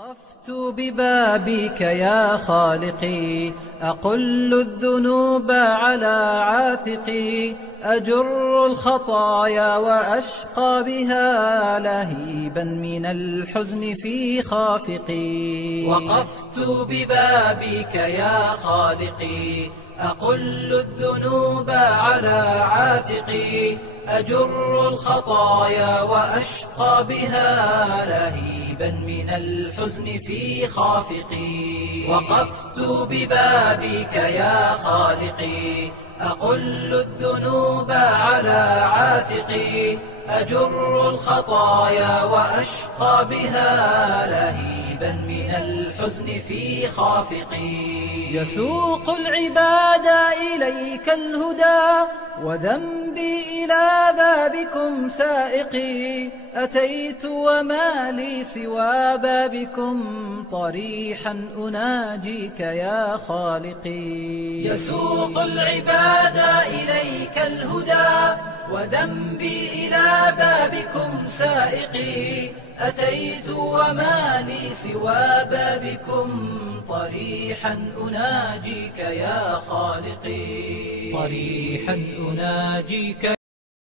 وقفت ببابك يا خالقي، أقل الذنوب على عاتقي، أجر الخطايا وأشقى بها لهيبا من الحزن في خافقي. وقفت ببابك يا خالقي، أقل الذنوب على عاتقي، أجر الخطايا وأشقى بها لهيبا من الحزن في خافقي. وقفت ببابك يا خالقي، أقل الذنوب على عاتقي، أجر الخطايا وأشقى بها لهيبا من الحزن في خافقي. يسوق العباد إليك الهدى، وذنبي إلى بابكم سائقي، أتيت وما لي سوى بابكم طريحا أناجيك يا خالقي. يسوق العباد إليك الهدى، وذنبي إلى بابكم سائقي، أتيت وما لي سوى بابكم طريحا أناجيك يا خالقي. طريحا أناجيك